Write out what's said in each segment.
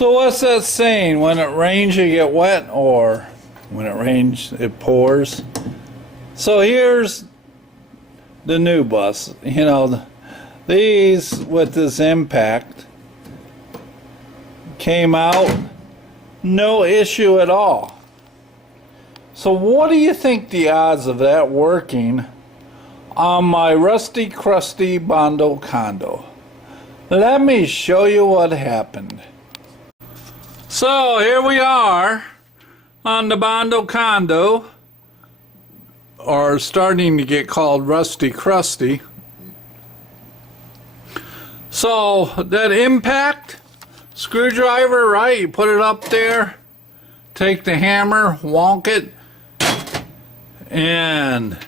So what's that saying? When it rains you get wet, or when it rains it pours? So here's the new bus. You know, these with this impact came out no issue at all. So what do you think the odds of that working on my rusty crusty Bondo condo? Let me show you what happened. So here we are on the Bondo condo, or starting to get called rusty crusty. So that impact screwdriver, right? You put it up there, take the hammer, wonk it, and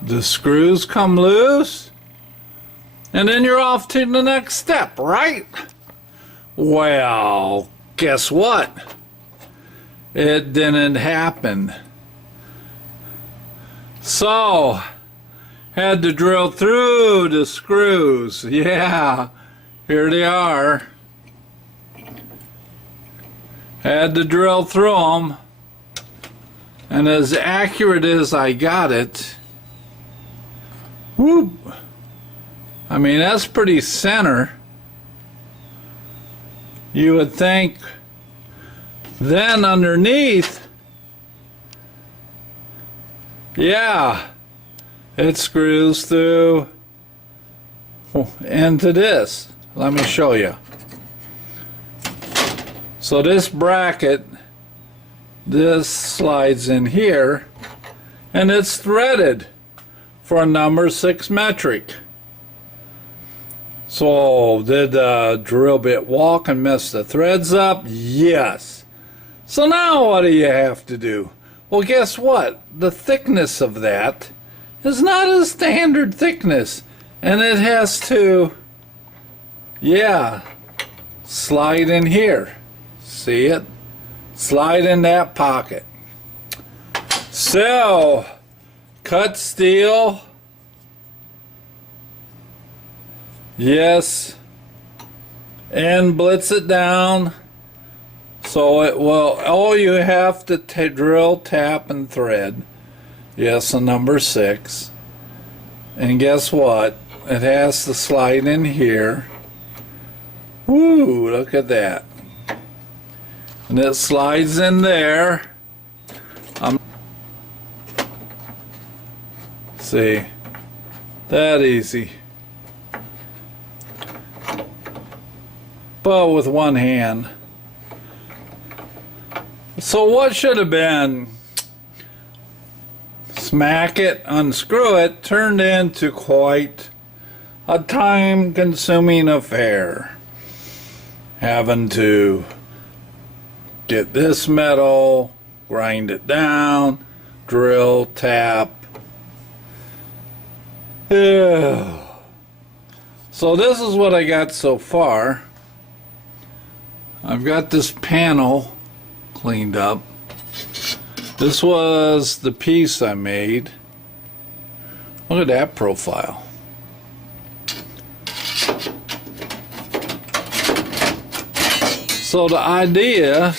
the screws come loose, and then you're off to the next step, right? Well, guess what? It didn't happen. So, had to drill through the screws. Yeah, here they are. Had to drill through them. And as accurate as I got it, whoop, I mean, that's pretty center. You would think then underneath, yeah, it screws through into this. Let me show you. So this bracket, this slides in here, and it's threaded for a number 6 metric. So did the drill bit walk and mess the threads up? Yes. So now what do you have to do? Well, guess what? The thickness of that is not a standard thickness, and it has to, yeah, slide in here. See it? Slide in that pocket. So, cut steel. Yes. And blitz it down. So it will, all you have to drill, tap, and thread. Yes, a number 6. And guess what? It has to slide in here. Woo, look at that. And it slides in there. See, that easy. But with one hand. So what should have been smack it, unscrew it, turned into quite a time-consuming affair. Having to get this metal, grind it down, drill, tap. So this is what I got so far. I've got this panel cleaned up. This was the piece I made. Look at that profile. So the idea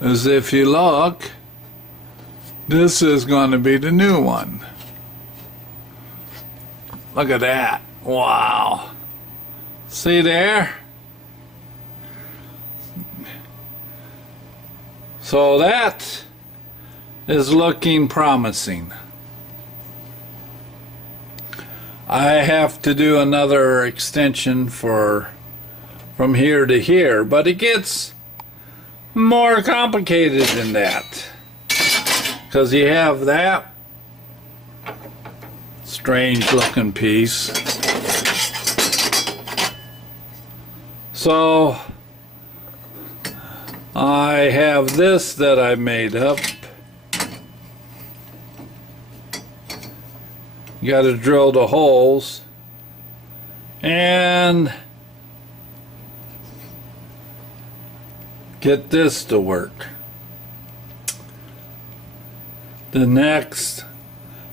is, if you look, this is going to be the new one. Look at that. Wow. See there? So that is looking promising. I have to do another extension from here to here, but it gets more complicated than that, because you have that strange looking piece. So I have this that I made up. You got to drill the holes and get this to work. the next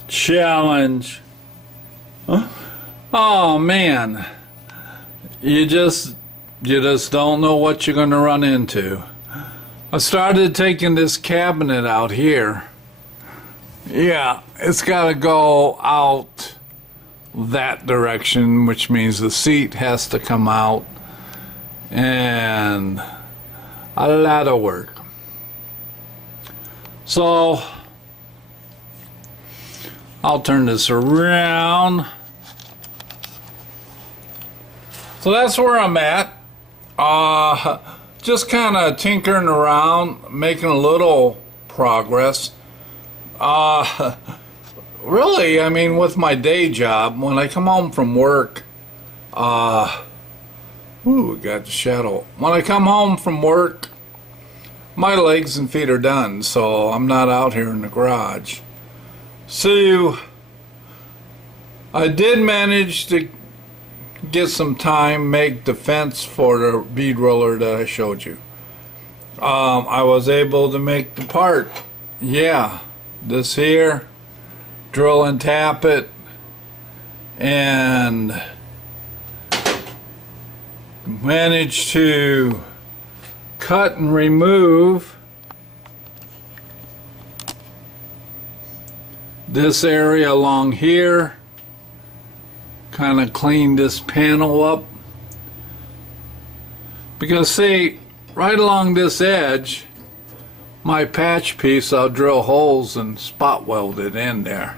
challenge. Oh man, you just don't know what you're going to run into. I started taking this cabinet out here. Yeah, it's got to go out that direction, which means the seat has to come out, and a lot of work. So I'll turn this around. So that's where I'm at. Just kind of tinkering around, making a little progress. Really, I mean, with my day job, when I come home from work, ooh, got the shadow. When I come home from work, my legs and feet are done, so I'm not out here in the garage. So I did manage to get some time, make the fence for the bead roller that I showed you. I was able to make the part. Yeah, this here, drill and tap it, and managed to cut and remove this area along here, kind of clean this panel up, because see, right along this edge, my patch piece, I'll drill holes and spot weld it in there.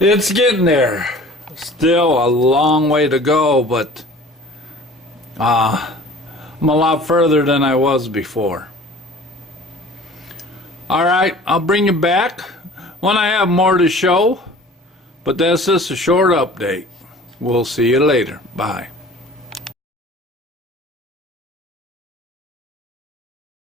It's getting there. Still a long way to go, but I'm a lot further than I was before. Alright, I'll bring you back when I have more to show, but that's just a short update. We'll see you later. Bye.